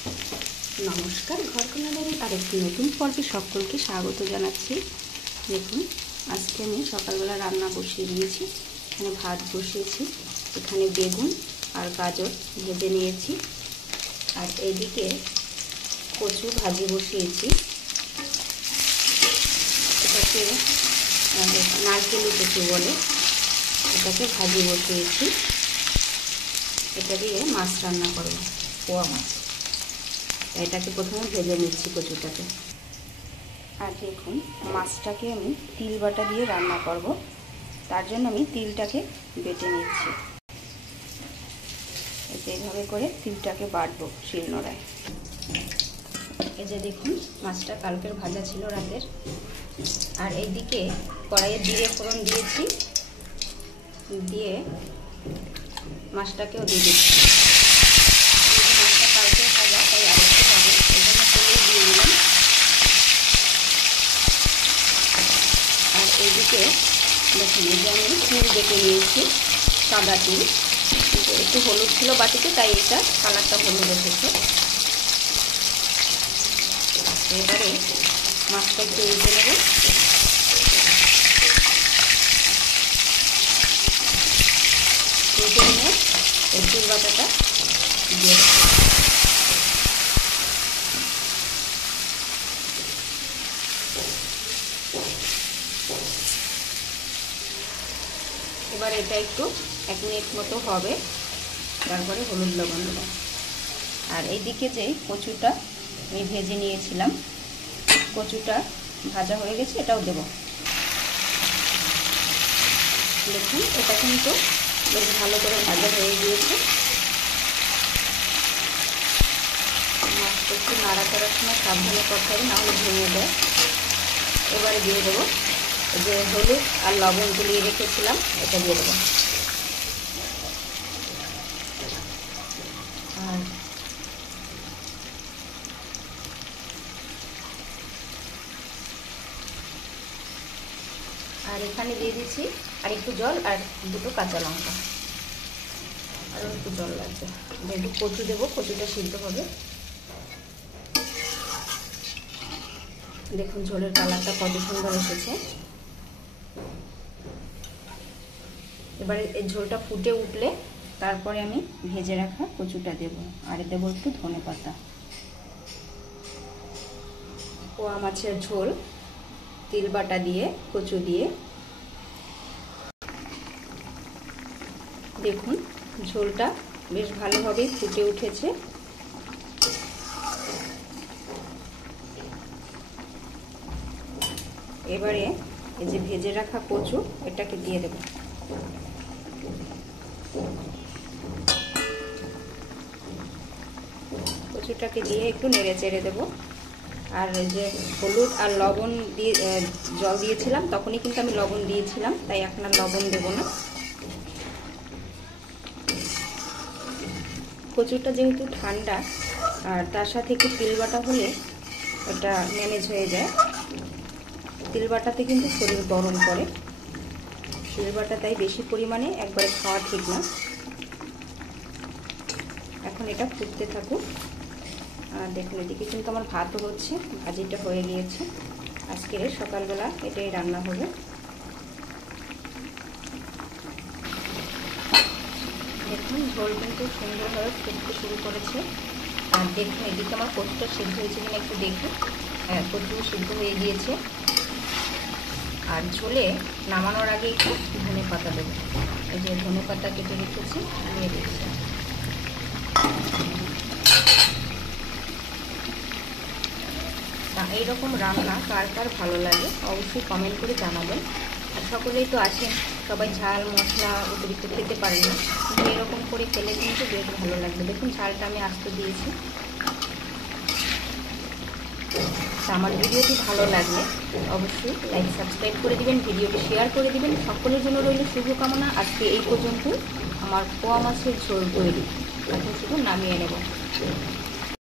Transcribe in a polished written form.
নমস্কার, ঘরকন্নাদের আরেকটি নতুন পর্বে সকলকে স্বাগত জানাচ্ছি। দেখুন, আজকে আমি সকালবেলা রান্না বসিয়ে দিয়েছি। এখানে ভাত বসিয়েছি, এখানে বেগুন আর গাজর ভেজে নিয়েছি, আর এইদিকে কচু ভাজি বসিয়েছি। এটাকে নারকেলি কচু বলে, এটাকে ভাজি বসিয়েছি। এটা দিয়ে মাছ রান্না করব, পোয়া মাছ। এটাকে প্রথমে ভেজে নিচ্ছি কচুটাকে। আর দেখুন, মাছটাকে আমি তিল বাটা দিয়ে রান্না করব, তার জন্য আমি তিলটাকে বেটে নিচ্ছি। এইভাবে করে তিলটাকে বাটবো শিলনোড়ায়। এই যে দেখুন, মাছটা কালকের ভাজা ছিল রাতের। আর এইদিকে কড়াইয়ে জিরে ফোড়ন দিয়েছি, দিয়ে মাছটাকেও দিয়ে দিচ্ছি। মাছটা কালকে ভাজা, তাই আর একটু হবে, এই জন্য তেলেই দিয়ে দিলাম। আর এইদিকে দেখুন, এই যে আমি তিল বেটে নিয়েছি, সাদা তিল, কিন্তু একটু হলুদ ছিল বাটিতে, তাই এটা কালারটা হলুদ এসেছে। এবারে মাছটা একটু উল্টে নেব। উল্টে নিয়ে এই তিল বাটাটা দিয়ে দেব। এবার এটা একটু 1 মিনিট মতো হবে, তারপরে হলুদ লবণ দেব। আর এইদিকে যে কচুটা আমি ভেজে নিয়েছিলাম, কচুটা ভাজা হয়ে গেছে, এটাও দেব। দেখুন, এটা কিন্তু বেশ ভালো করে ভাজা হয়ে গিয়েছে। মাছটা একটু নাড়া করার সময় সাবধানে করতে হবে, নাহলে ভেঙে যায়। এবারে দিয়ে দেবো যে হলুদ আর লবণ গুলিয়ে রেখেছিলাম, এটা দিয়ে দেবো। আর এখানে দিয়ে দিচ্ছি আর একটু জল আর 2টো কাঁচা লঙ্কা। আরও একটু জল লাগবে, যেহেতু কচু দেবো, কচুটা সিদ্ধ হবে। দেখুন ঝোলের কালারটা কত সুন্দর এসেছে। এবারে এই ঝোলটা ফুটে উঠলে তারপরে আমি ভেজে রাখা কচুটা দেব, আর দেবো একটু ধনেপাতা। পোয়া মাছের ঝোল তিল বাটা দিয়ে, কচু দিয়ে। দেখুন, ঝোলটা বেশ ভালোভাবেই ফুটে উঠেছে। এবারে এই যে ভেজে রাখা কচু, এটাকে দিয়ে দেব। কচুটাকে দিয়ে একটু নেড়ে চেড়ে দেবো। আর যে হলুদ আর লবণ দিয়ে জল দিয়েছিলাম, তখনই কিন্তু আমি লবণ দিয়েছিলাম, তাই এখন আর লবণ দেব না। কচুটা যেহেতু ঠান্ডা, আর তার সাথে একটু তিল বাটা হলে ওটা ম্যানেজ হয়ে যায়। তিল বাটাতে কিন্তু শরীর গরম করে, তিল বাটা তাই বেশি পরিমাণে একবারে খাওয়া ঠিক না। এখন এটা ফুটতে থাকুক। আর দেখুন, এদিকে কিন্তু আমার ভাতও হচ্ছে, ভাজিটা হয়ে গিয়েছে। আজকের সকালবেলা এটাই রান্না হবে। দেখুন, ঝোল কিন্তু সুন্দরভাবে ফুটতে শুরু করেছে। আর দেখুন, এদিকে আমার কচুটা সিদ্ধ হয়েছে কিনা একটু দেখুন। হ্যাঁ, কচু সিদ্ধ হয়ে গিয়েছে। আর ঝোলে নামানোর আগে একটু ধনে পাতা দেবো। এই যে ধনে পাতা কেটে রেখেছি, দিয়ে দিচ্ছি। এইরকম রান্না কার কার ভালো লাগে অবশ্যই কমেন্ট করে জানাবেন। আর সকলেই তো আছেন, সবাই ঝাল মশলা অতিরিক্ত খেতে পারেন না, কিন্তু এরকম করে খেলে কিন্তু বেশ ভালো লাগবে। দেখুন, ঝালটা আমি আস্তে দিয়েছি। আমার ভিডিওটি ভালো লাগলে অবশ্যই লাইক সাবস্ক্রাইব করে দিবেন, ভিডিওটি শেয়ার করে দিবেন। সকলের জন্য রইল শুভকামনা। আজকে এই পর্যন্ত আমার পোয়া মাছের ঝোল তৈরি, এখন শুধু নামিয়ে নেব।